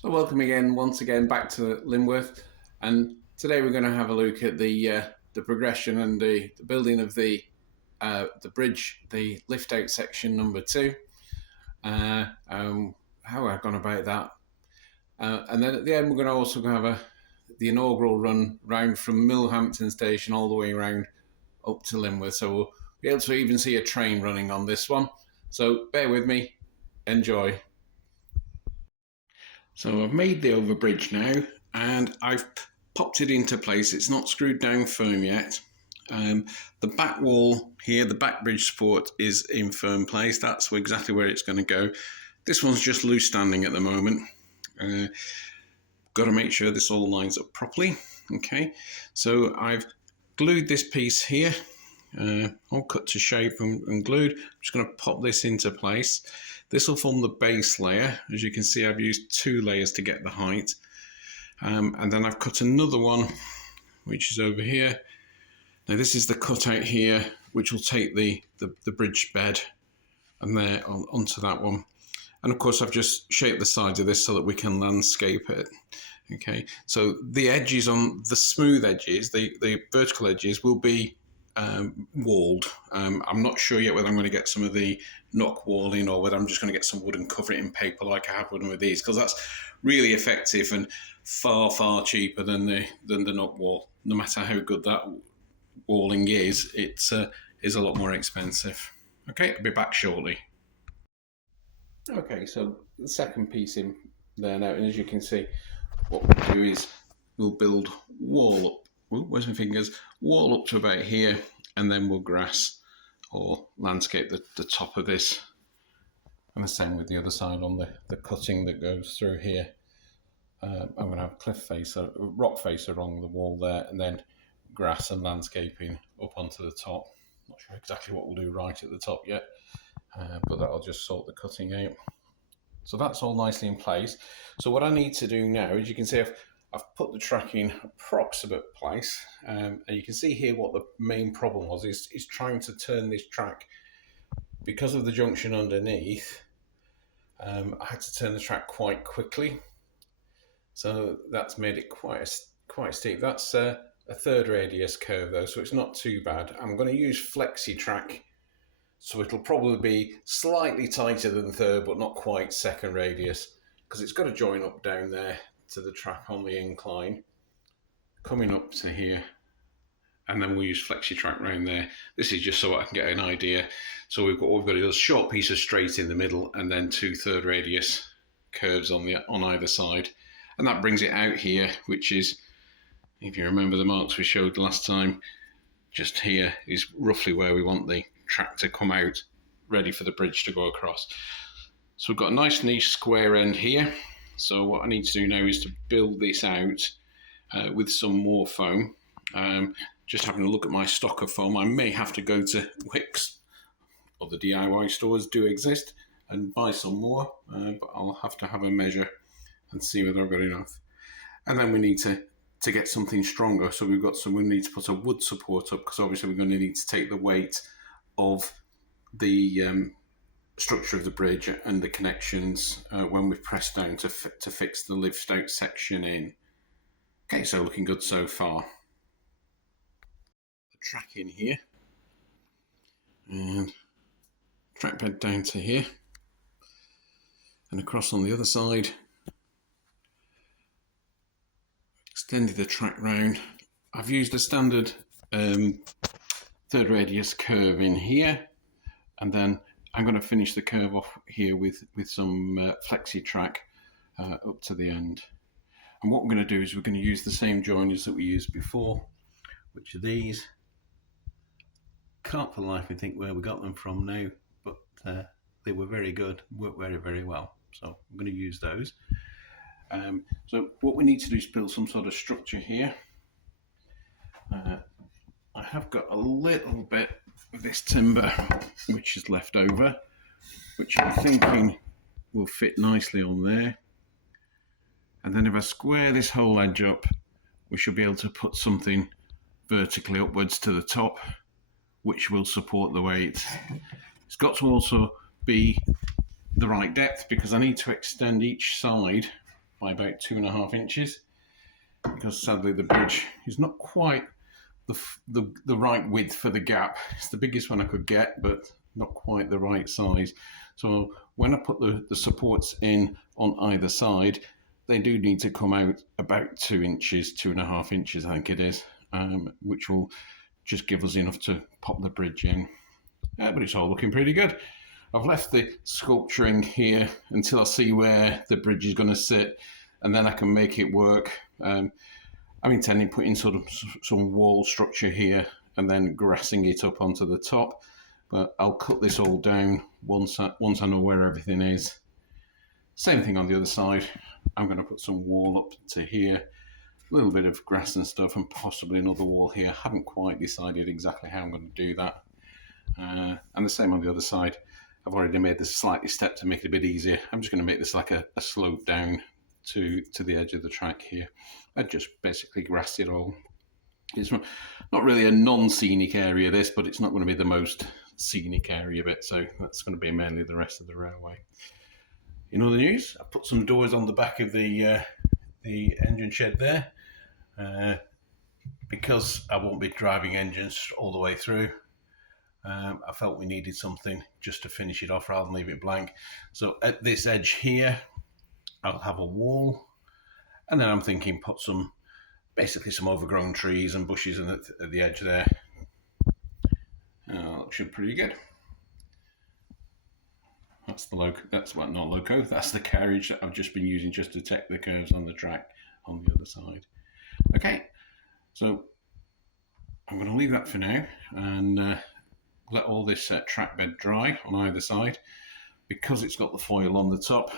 So welcome again, once again, back to Lyneworth, and today we're going to have a look at the progression and the building of the bridge, the lift out section number 2. How I've gone about that, and then at the end we're going to also have the inaugural run round from Millhampton Station all the way around up to Lyneworth. So we'll be able to even see a train running on this one. So bear with me, enjoy. So I've made the overbridge now and I've popped it into place. It's not screwed down firm yet. The back wall here, the back bridge support is in firm place. That's exactly where it's going to go. This one's just loose standing at the moment. Got to make sure this all lines up properly. Okay, so I've glued this piece here, all cut to shape and glued. I'm just going to pop this into place. This will form the base layer. As you can see, I've used 2 layers to get the height. And then I've cut another one, which is over here. Now this is the cutout here, which will take the bridge bed and there onto that one. And of course, I've just shaped the sides of this so that we can landscape it. Okay, so the edges on the smooth edges, the vertical edges will be walled. I'm not sure yet whether I'm going to get some of the knock wall in or whether I'm just going to get some wood and cover it in paper like I have done with these, because that's really effective and far cheaper than the knock wall. No matter how good that walling is, it is a lot more expensive. Okay, I'll be back shortly. Okay, so the second piece in there now, and as you can see, what we'll do is we'll build wall up. Ooh, where's my fingers? Wall up to about here, and then we'll grass or landscape the top of this. And the same with the other side on the cutting that goes through here. I'm going to have cliff face, a rock face along the wall there, and then grass and landscaping up onto the top. Not sure exactly what we'll do right at the top yet, but that'll just sort the cutting out. So that's all nicely in place. So what I need to do now, as you can see, I've put the track in approximate place, and you can see here what the main problem was is trying to turn this track. Because of the junction underneath, I had to turn the track quite quickly, so that's made it quite steep. That's a 3rd radius curve though, so it's not too bad. I'm going to use flexi track, so it'll probably be slightly tighter than 3rd but not quite 2nd radius, because it's got to join up down there to the track on the incline, coming up to here, and then we'll use flexi track round there. This is just so I can get an idea. So we've got a short piece of straight in the middle, and then 2 3rd radius curves on either side, and that brings it out here, which is, if you remember the marks we showed last time, just here is roughly where we want the track to come out, ready for the bridge to go across. So we've got a nice niche square end here. So what I need to do now is to build this out with some more foam. Just having a look at my stock of foam, I may have to go to Wicks, or the DIY stores do exist, and buy some more, but I'll have to have a measure and see whether I've got enough. And then we need to get something stronger, so we need to put a wood support up, because obviously we're going to need to take the weight of the structure of the bridge and the connections when we press down to fix the lift out section in. Okay, so looking good so far. The track in here, and track bed down to here, and across on the other side. Extended the track round. I've used a standard 3rd radius curve in here, and then I'm going to finish the curve off here with some flexi track up to the end. And what we're going to do is we're going to use the same joiners that we used before, which are these. Can't for the life of me think where we got them from now, but they were very good, worked very well. So I'm going to use those. So what we need to do is build some sort of structure here. I have got a little bit of this timber which is left over, which I'm thinking will fit nicely on there. And then if I square this whole edge up, we should be able to put something vertically upwards to the top, which will support the weight. It's got to also be the right depth, because I need to extend each side by about 2.5 inches, because sadly the bridge is not quite the right width for the gap. It's the biggest one I could get, but not quite the right size. So when I put the supports in on either side, they do need to come out about 2 inches, 2.5 inches, I think it is, which will just give us enough to pop the bridge in. But it's all looking pretty good. I've left the sculpturing here until I see where the bridge is going to sit, and then I can make it work. I'm intending putting sort of some wall structure here and then grassing it up onto the top. But I'll cut this all down once I know where everything is. Same thing on the other side. I'm going to put some wall up to here, a little bit of grass and stuff, and possibly another wall here. I haven't quite decided exactly how I'm going to do that. And the same on the other side. I've already made this slightly step to make it a bit easier. I'm just going to make this like a slope down to the edge of the track here. I just basically grassed it all. It's not really a non-scenic area, this, but it's not going to be the most scenic area bit, so that's going to be mainly the rest of the railway. In other news, I've put some doors on the back of the engine shed there, because I won't be driving engines all the way through. I felt we needed something just to finish it off rather than leave it blank. So at this edge here, I'll have a wall, and then I'm thinking put basically some overgrown trees and bushes at the edge there. Looks pretty good. That's the loco. That's what, not loco. That's the carriage that I've just been using just to detect the curves on the track on the other side. Okay, so I'm going to leave that for now and let all this track bed dry on either side. Because it's got the foil on the top,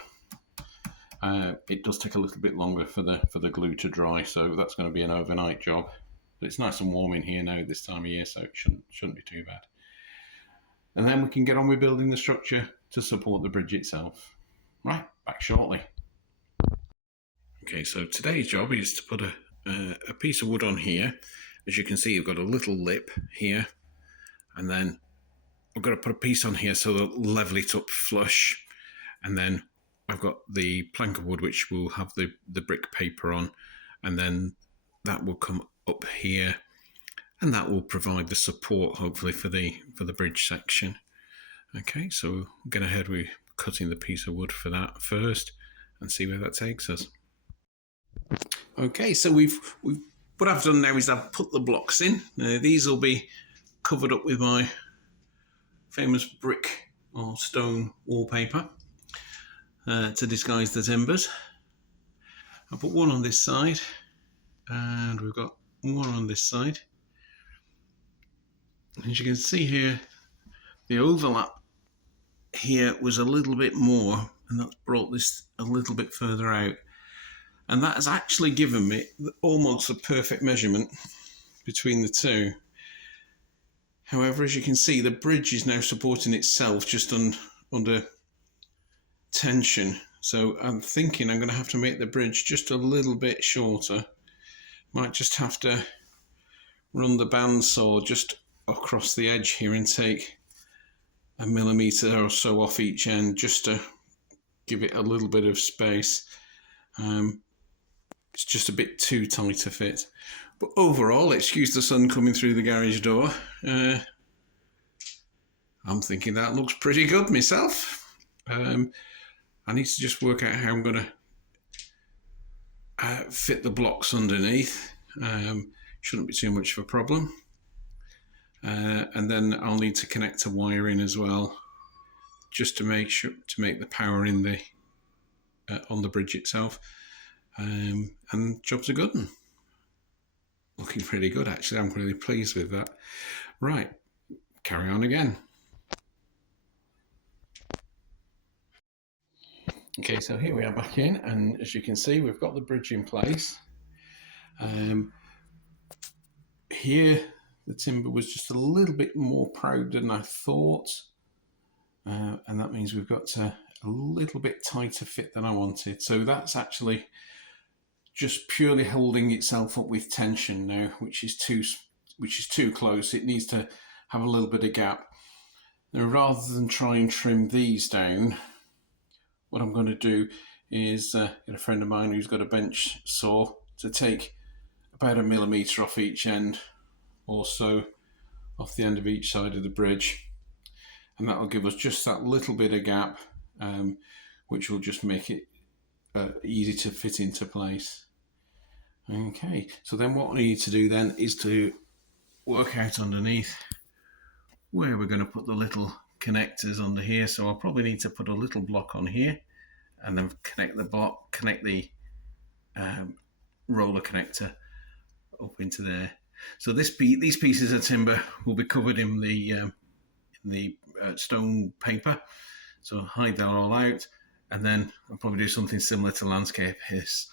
it does take a little bit longer for the glue to dry, so that's going to be an overnight job. But it's nice and warm in here now this time of year, so it shouldn't be too bad. And then we can get on with building the structure to support the bridge itself. Right, back shortly. Okay, so today's job is to put a piece of wood on here. As you can see, you've got a little lip here, and then I've got to put a piece on here so that level it up flush, and then I've got the plank of wood which will have the brick paper on, and then that will come up here, and that will provide the support hopefully for the bridge section. Okay, so we'll get ahead with cutting the piece of wood for that first and see where that takes us. Okay, so what I've done now is I've put the blocks in. These will be covered up with my famous brick or stone wallpaper to disguise the timbers. I put one on this side, and we've got one on this side. As you can see here, the overlap here was a little bit more, and that's brought this a little bit further out. And that has actually given me almost a perfect measurement between the two. However, as you can see, the bridge is now supporting itself just under tension. So I'm thinking I'm going to have to make the bridge just a little bit shorter. Might just have to run the bandsaw just across the edge here and take 1 millimetre or so off each end just to give it a little bit of space. It's just a bit too tight to fit. But overall, excuse the sun coming through the garage door, I'm thinking that looks pretty good myself. I need to just work out how I'm going to fit the blocks underneath. Shouldn't be too much of a problem. And then I'll need to connect a wire in as well, just to make the power in the on the bridge itself. And jobs are good. Looking pretty good, actually. I'm really pleased with that. Right, carry on again. Okay, so here we are back in, and as you can see, we've got the bridge in place. Here, the timber was just a little bit more proud than I thought, and that means we've got a little bit tighter fit than I wanted. So that's actually just purely holding itself up with tension now, which is too close. It needs to have a little bit of gap. Now, rather than try and trim these down, what I'm going to do is a friend of mine who's got a bench saw to take about 1 millimetre off each end, or so off the end of each side of the bridge, and that will give us just that little bit of gap, which will just make it easy to fit into place. Okay, so then what we need to do then is to work out underneath where we're going to put the little connectors under here. So I'll probably need to put a little block on here and then connect the roller connector up into there. So these pieces of timber will be covered in the stone paper, so hide that all out, and then I'll probably do something similar to landscape this.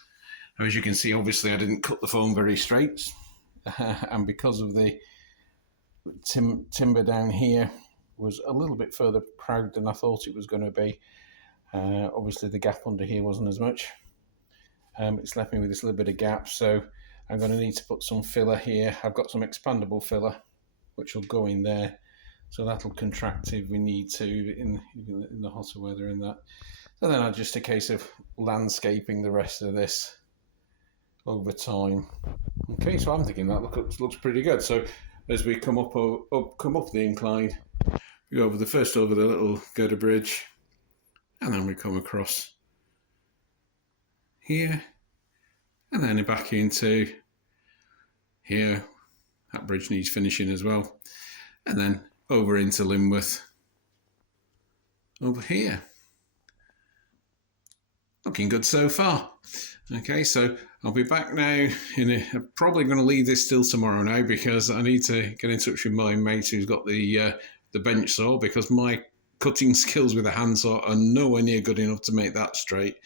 Now, as you can see, obviously I didn't cut the foam very straight, and because of the timber down here was a little bit further proud than I thought it was going to be. Obviously the gap under here wasn't as much. It's left me with this little bit of gap, so I'm going to need to put some filler here. I've got some expandable filler which will go in there, so that'll contract if we need to in the hotter weather and that. So then it's just a case of landscaping the rest of this over time. Okay, so I'm thinking that looks pretty good. So as we come up the incline, we go over the little girder bridge, and then we come across here, and then back into here. That bridge needs finishing as well, and then over into Lyneworth over here. Looking good so far. Okay, so I'll be back now. I'm probably going to leave this till tomorrow now, because I need to get in touch with my mate who's got the bench saw, because my cutting skills with a handsaw are nowhere near good enough to make that straight.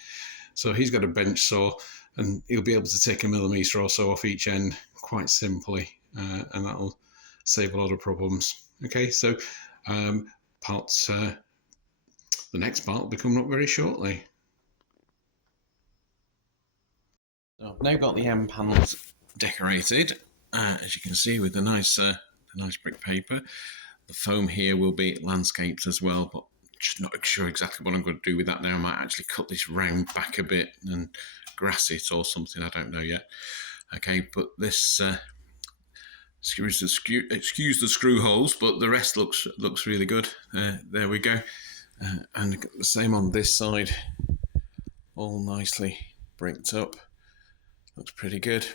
So he's got a bench saw, and he'll be able to take 1 millimetre or so off each end quite simply, and that'll save a lot of problems. Okay, so the next part will be coming up very shortly. So I've now got the end panels decorated, as you can see, with the nice brick paper. The foam here will be landscaped as well, but just not sure exactly what I'm going to do with that now. I might actually cut this round back a bit and grass it or something, I don't know yet. Okay, but this excuse the screw holes, but the rest looks really good. There we go. And the same on this side, all nicely bricked up. Looks pretty good.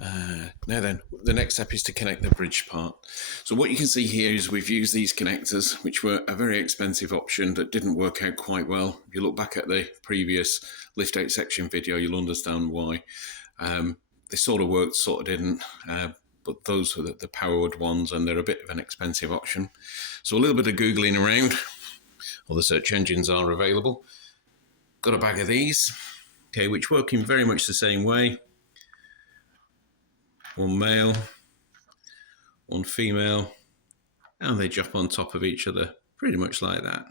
Now then, the next step is to connect the bridge part. So what you can see here is we've used these connectors, which were a very expensive option that didn't work out quite well. If you look back at the previous lift out section video, you'll understand why. They sort of worked, sort of didn't, but those were the powered ones, and they're a bit of an expensive option. So a little bit of Googling around, all the search engines are available. Got a bag of these, okay, which work in very much the same way. One male, one female, and they drop on top of each other, pretty much like that.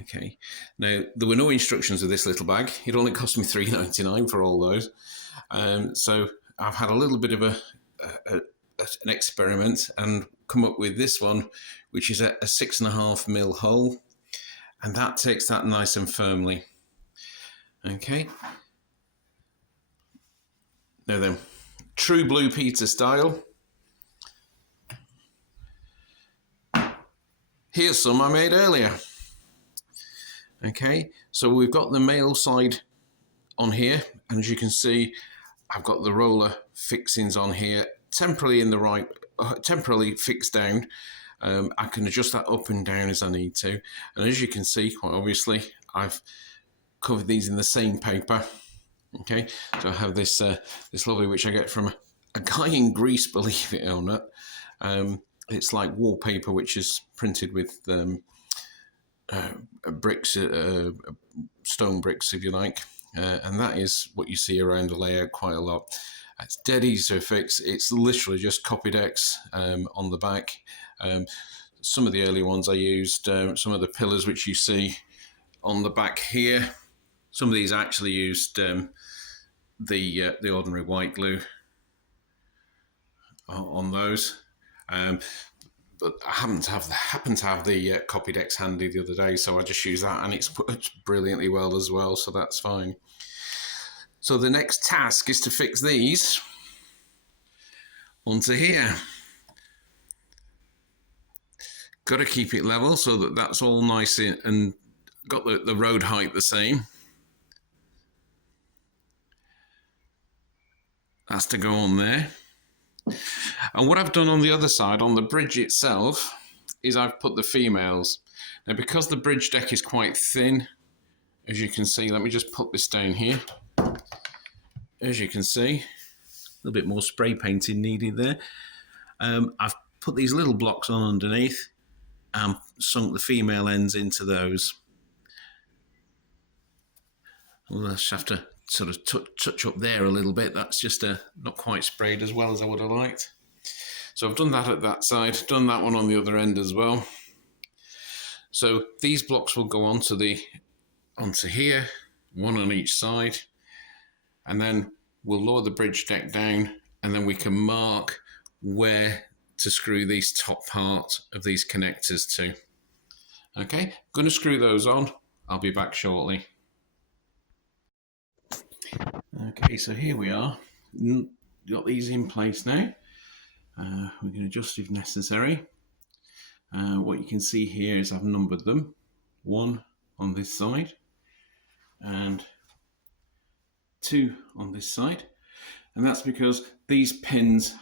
Okay, now there were no instructions with this little bag. It only cost me $3.99 for all those. So I've had a little bit of an experiment and come up with this one, which is a 6.5mm hole, and that takes that nice and firmly. Okay. Now then, true Blue Peter style. Here's some I made earlier. Okay, so we've got the male side on here, and as you can see, I've got the roller fixings on here, temporarily fixed down. I can adjust that up and down as I need to, and as you can see, quite obviously, I've covered these in the same paper. Okay, so I have this this lovely, which I get from a guy in Greece, believe it or not. It's like wallpaper, which is printed with bricks, stone bricks, if you like, and that is what you see around the layout quite a lot. It's dead easy to fix. It's literally just copied X on the back. Some of the early ones I used, some of the pillars which you see on the back here, some of these I actually used the ordinary white glue on those. but I happened to have the copy decks handy the other day, so I just use that, and it's worked brilliantly well as well, so that's fine. So the next task is to fix these onto here. Got to keep it level so that that's all nice and got the road height the same. That's to go on there. And what I've done on the other side, on the bridge itself, is I've put the females. Now, because the bridge deck is quite thin, as you can see, let me just put this down here. As you can see, a little bit more spray painting needed there. I've put these little blocks on underneath and sunk the female ends into those. We'll just have to sort of touch up there a little bit. That's just not quite sprayed as well as I would have liked. So I've done that at that side, done that one on the other end as well. So these blocks will go onto here, one on each side, and then we'll lower the bridge deck down, and then we can mark where to screw these top part of these connectors to. Okay, going to screw those on. I'll be back shortly. Okay, so here we are. Got these in place now. We can adjust if necessary. What you can see here is I've numbered them. 1 on this side and 2 on this side. And that's because these pins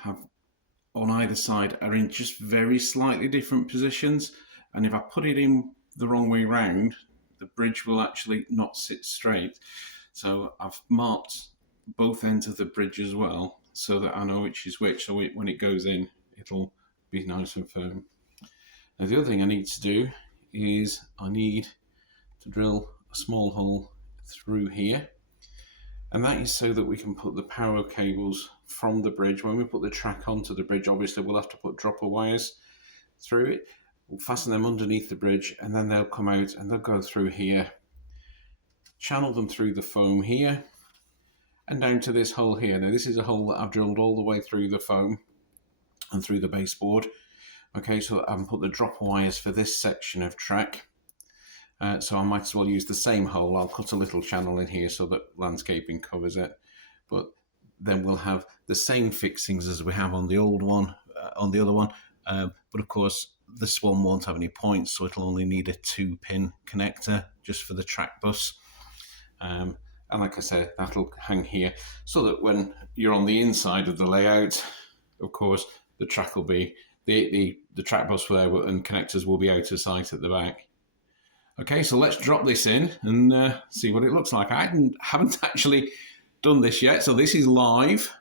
on either side are in just very slightly different positions. And if I put it in the wrong way round, the bridge will actually not sit straight. So I've marked both ends of the bridge as well, so that I know which is which, so when it goes in, it'll be nice and firm. Now the other thing I need to do is I need to drill a small hole through here, and that is so that we can put the power cables from the bridge. When we put the track onto the bridge, obviously we'll have to put dropper wires through it. We'll fasten them underneath the bridge, and then they'll come out and they'll go through here, channel them through the foam here, and down to this hole here. Now this is a hole that I've drilled all the way through the foam and through the baseboard. Okay, so I can put the dropper wires for this section of track. So I might as well use the same hole. I'll cut a little channel in here so that landscaping covers it. But then we'll have the same fixings as we have on the old one, on the other one. But of course, this one won't have any points, so it'll only need a 2-pin connector just for the track bus. And like I said, that'll hang here so that when you're on the inside of the layout, of course, the track will be, the track bus there and connectors will be out of sight at the back. Okay, so let's drop this in and see what it looks like. I haven't actually done this yet, so this is live.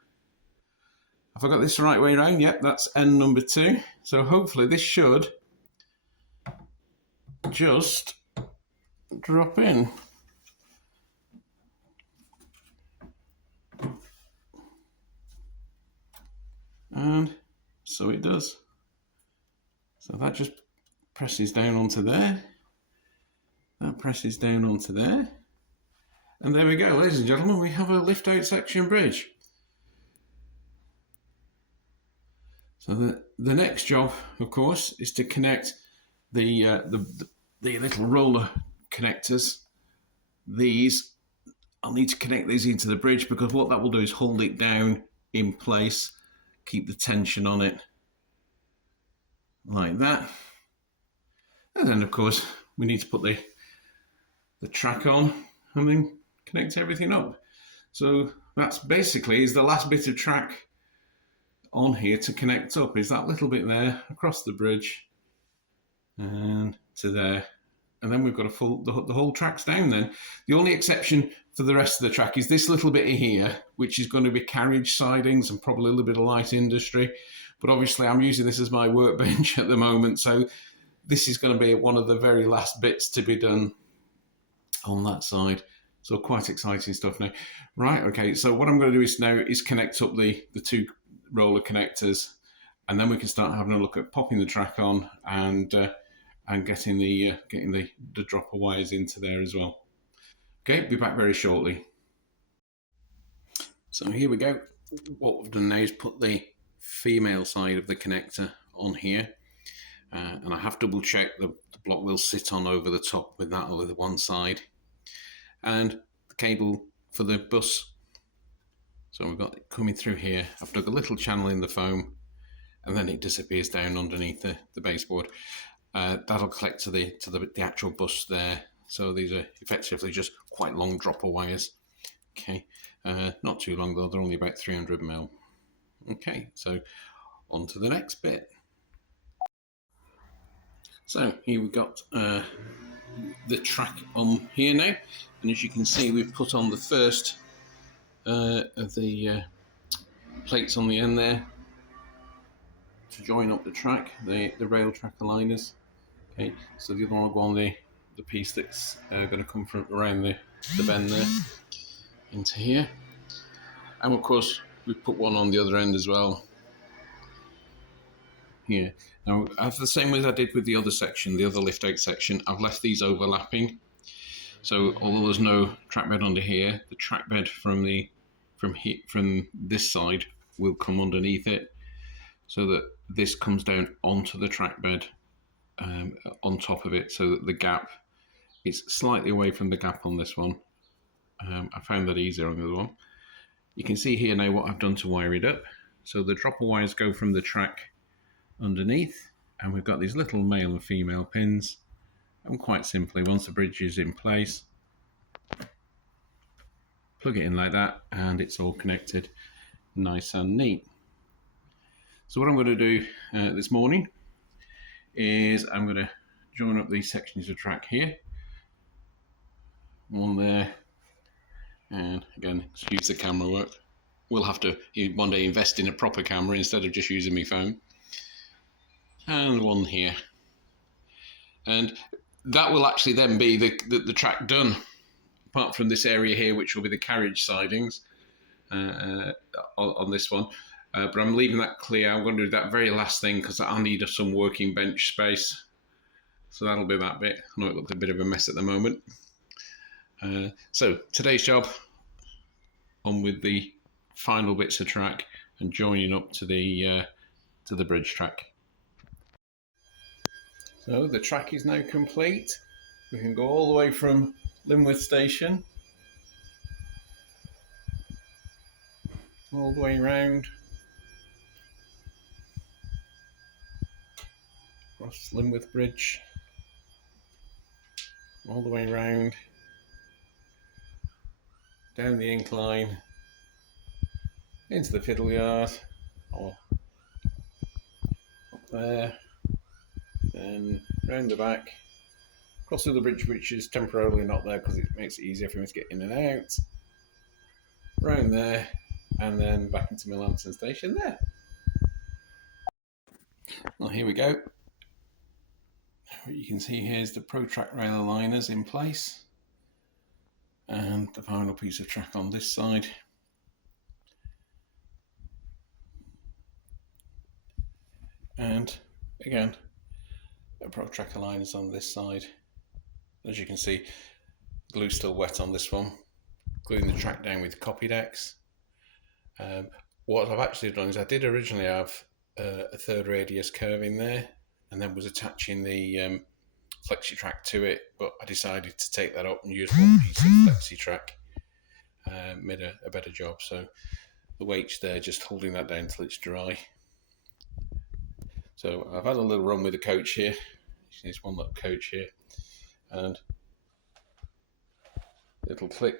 Have I got this the right way around? Yep, that's end number 2. So hopefully this should just drop in. And so it does. So that just presses down onto there. That presses down onto there. And there we go, ladies and gentlemen, we have a lift out section bridge. So the next job, of course, is to connect the little roller connectors. These, I'll need to connect these into the bridge, because what that will do is hold it down in place, keep the tension on it like that. And then of course we need to put the track on and then connect everything up. So that's basically is the last bit of track on here to connect up, is that little bit there across the bridge and to there. And then we've got the whole track's down then. The only exception for the rest of the track is this little bit here, which is going to be carriage sidings and probably a little bit of light industry. But obviously I'm using this as my workbench at the moment, so this is going to be one of the very last bits to be done on that side. So quite exciting stuff now. Right, okay, so what I'm going to do now is connect up the 2 roller connectors, and then we can start having a look at popping the track on and getting the dropper wires into there as well. Okay, be back very shortly. So here we go. What we've done now is put the female side of the connector on here. and I have double checked the block will sit on over the top with that over the one side, and the cable for the bus. So we've got it coming through here. I've dug a little channel in the foam, and then it disappears down underneath the baseboard. That'll collect to the actual bus there. So these are effectively just quite long dropper wires. Okay, not too long though, they're only about 300mm. Okay, so on to the next bit. So here we've got the track on here now, and as you can see we've put on the first of the plates on the end there to join up the track, the rail track aligners. Okay, so the other one will go on the piece that's going to come from around the bend there into here, and of course we've put one on the other end as well here. Now I have the same way as I did with the other section, the other lift out section. I've left these overlapping, so although there's no track bed under here, the track bed from this side will come underneath it, so that this comes down onto the track bed on top of it, so that the gap is slightly away from the gap on this one. I found that easier on the other one. You can see here now what I've done to wire it up. So the dropper wires go from the track underneath, and we've got these little male and female pins, and quite simply, once the bridge is in place, plug it in like that, and it's all connected nice and neat. So what I'm going to do this morning is I'm going to join up these sections of track here, one there, and again, excuse the camera work. We'll have to one day invest in a proper camera instead of just using my phone. And one here, and that will actually then be the track done, apart from this area here, which will be the carriage sidings on this one. But I'm leaving that clear. I'm going to do that very last thing because I need some working bench space. So that'll be that bit. I know it looks a bit of a mess at the moment. So today's job, on with the final bits of track and joining up to the bridge track. So the track is now complete. We can go all the way from Lyneworth Station all the way round across Lyneworth Bridge, all the way round, down the incline, into the fiddle yard, or up there, then round the back, across the bridge, which is temporarily not there because it makes it easier for me to get in and out, round there, and then back into Millhampton Station there. Well, here we go. What you can see here is the ProTrack rail aligners in place, and the final piece of track on this side. And again, the ProTrack aligners on this side. As you can see, glue's still wet on this one. Gluing the track down with Copydex. What I've actually done is I did originally have a third radius curve in there, and then was attaching the flexi track to it, but I decided to take that up and use one piece of flexi track. Made a better job. So the weight's there, just holding that down till it's dry. So I've had a little run with the coach here. There's one little coach here, and little click,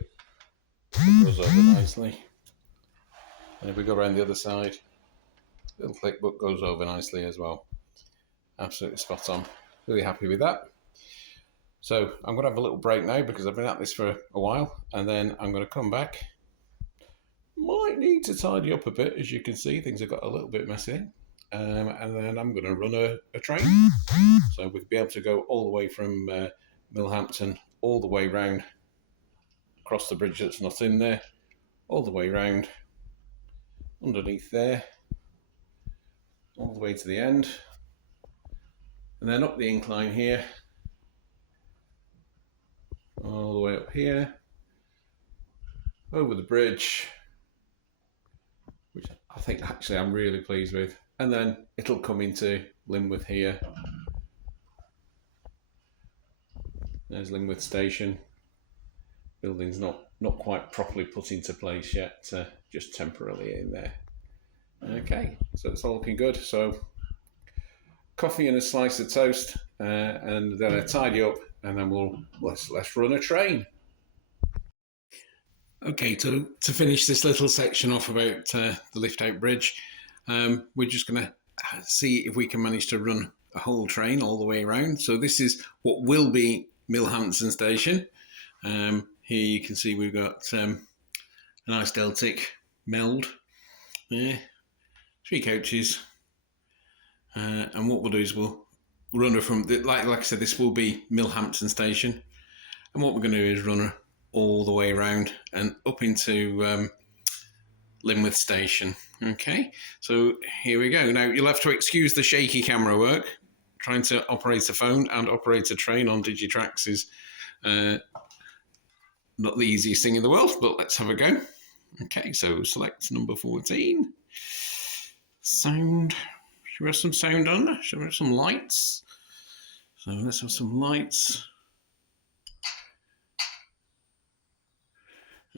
it goes over nicely. And if we go around the other side, little click, but goes over nicely as well. Absolutely spot on. Really happy with that. So I'm going to have a little break now because I've been at this for a while, and then I'm going to come back. Might need to tidy up a bit, as you can see, things have got a little bit messy. And then I'm going to run a train. So we'll be able to go all the way from Millhampton, all the way round, across the bridge that's not in there, all the way round, underneath there, all the way to the end, and then up the incline here, all the way up here, over the bridge, which I think actually I'm really pleased with, and then it'll come into Lyneworth here, There's Lyneworth Station. Building's not quite properly put into place yet, just temporarily in there. Okay, so it's all looking good. So coffee and a slice of toast, and then a tidy up, and then let's run a train. Okay, to finish this little section off about the Liftout bridge, we're just going to see if we can manage to run a whole train all the way around. So this is what will be Millhampton Station. Here you can see we've got a nice Deltic meld there, 3 coaches, and what we'll do is we'll run her from, like I said, this will be Millhampton Station, and what we're going to do is run her all the way around and up into Lyneworth Station. Okay, so here we go. Now you'll have to excuse the shaky camera work. Trying to operate a phone and operate a train on Digitrax is not the easiest thing in the world, but let's have a go. Okay, so select number 14. Sound. Should we have some sound on? Should we have some lights? So let's have some lights.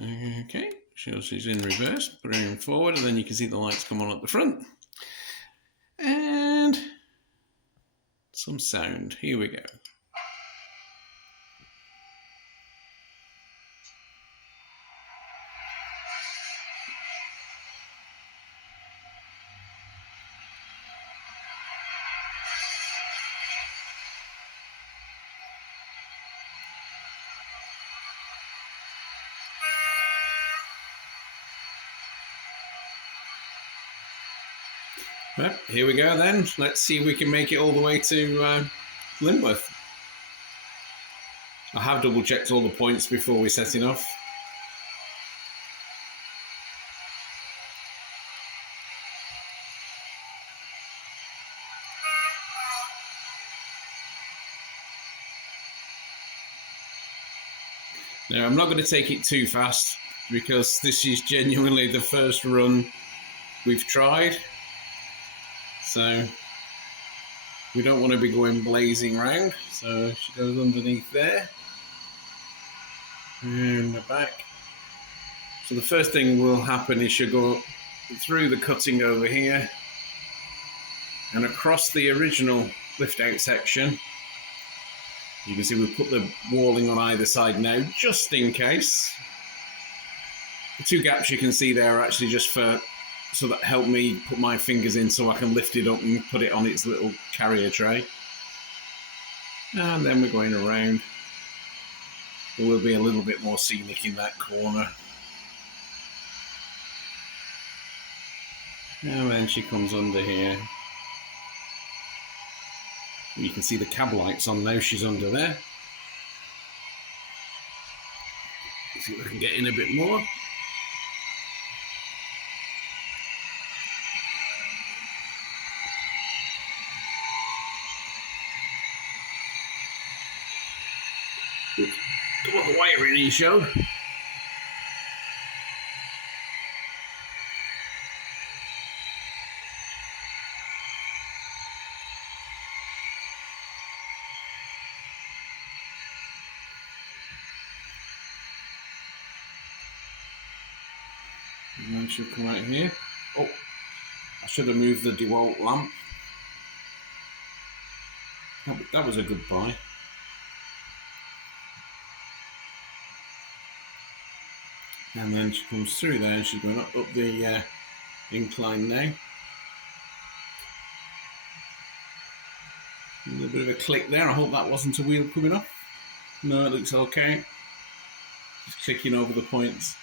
Okay, shows she's in reverse, put her in forward, and then you can see the lights come on at the front. And some sound. Here we go. Well, here we go then. Let's see if we can make it all the way to Lyneworth. I have double checked all the points before we setting off. Now I'm not going to take it too fast because this is genuinely the first run we've tried. So we don't want to be going blazing round. So she goes underneath there. And the back. So the first thing will happen is she'll go through the cutting over here and across the original lift out section. You can see we've put the walling on either side now, just in case. The 2 gaps you can see there are actually just for, so that help me put my fingers in so I can lift it up and put it on its little carrier tray. And then we're going around. There will be a little bit more scenic in that corner. And then she comes under here. You can see the cab lights on now, she's under there. Let's see if I can get in a bit more. Don't want the wiring in show. And then she'll come out here. Oh, I should have moved the DeWalt lamp. That was a good buy. And then she comes through there and she's going up the incline now. A little bit of a click there. I hope that wasn't a wheel coming off. No, it looks okay. Just clicking over the points.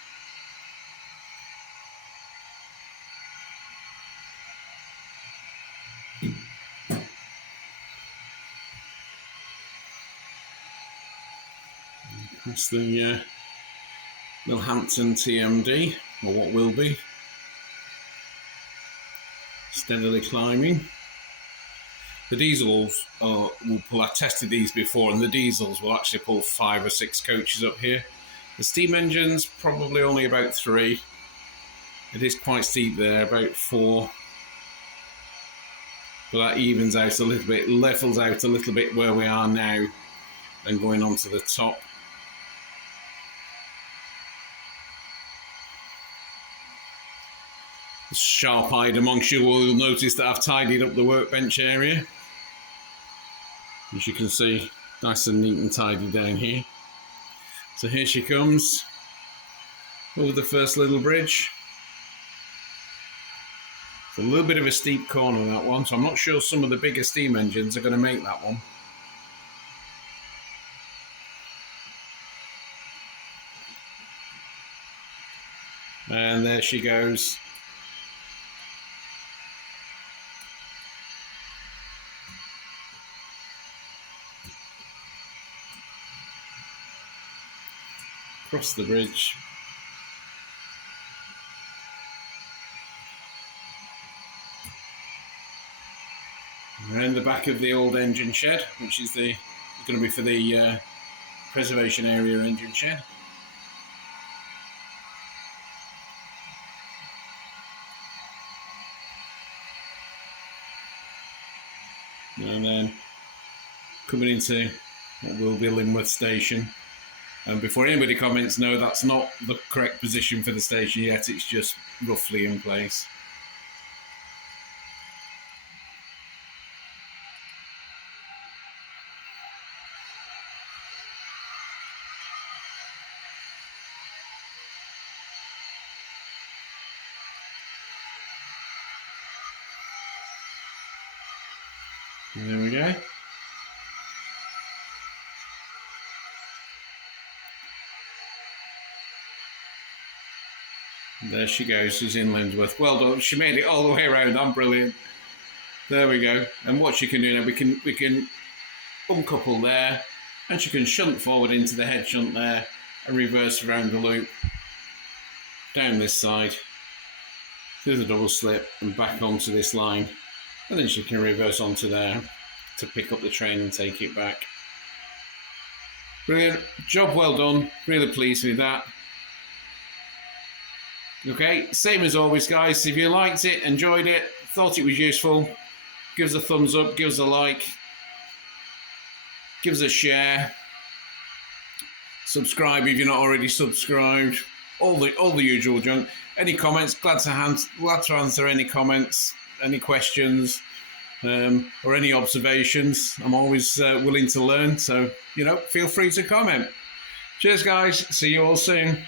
That's the Millhampton TMD, or what will be. Steadily climbing. The diesels will pull, I've tested these before, and the diesels will actually pull 5 or 6 coaches up here. The steam engines, probably only about 3. It is quite steep there, about 4. But that evens out a little bit, levels out a little bit where we are now. then going on to the top. Sharp-eyed amongst you will notice that I've tidied up the workbench area. As you can see, nice and neat and tidy down here. So here she comes over the first little bridge. It's a little bit of a steep corner, that one, so I'm not sure some of the bigger steam engines are going to make that one. And there she goes. Across the bridge. Around the back of the old engine shed, which is going to be for the preservation area engine shed. And then coming into what will be Lyneworth Station. And before anybody comments, no, that's not the correct position for the station yet, it's just roughly in place. And there we go. There she goes, she's in Lyneworth. Well done, she made it all the way around, I'm brilliant. There we go. And what she can do now, we can uncouple there, and she can shunt forward into the head shunt there, and reverse around the loop, down this side, through the double slip, and back onto this line. And then she can reverse onto there to pick up the train and take it back. Brilliant, job well done, really pleased with that. Okay, same as always guys, if you liked it, enjoyed it, thought it was useful, give us a thumbs up, give us a like, give us a share, subscribe if you're not already subscribed, all the usual junk. Any comments, glad to answer any comments, any questions, or any observations. I'm always willing to learn, so feel free to comment. Cheers guys, see you all soon.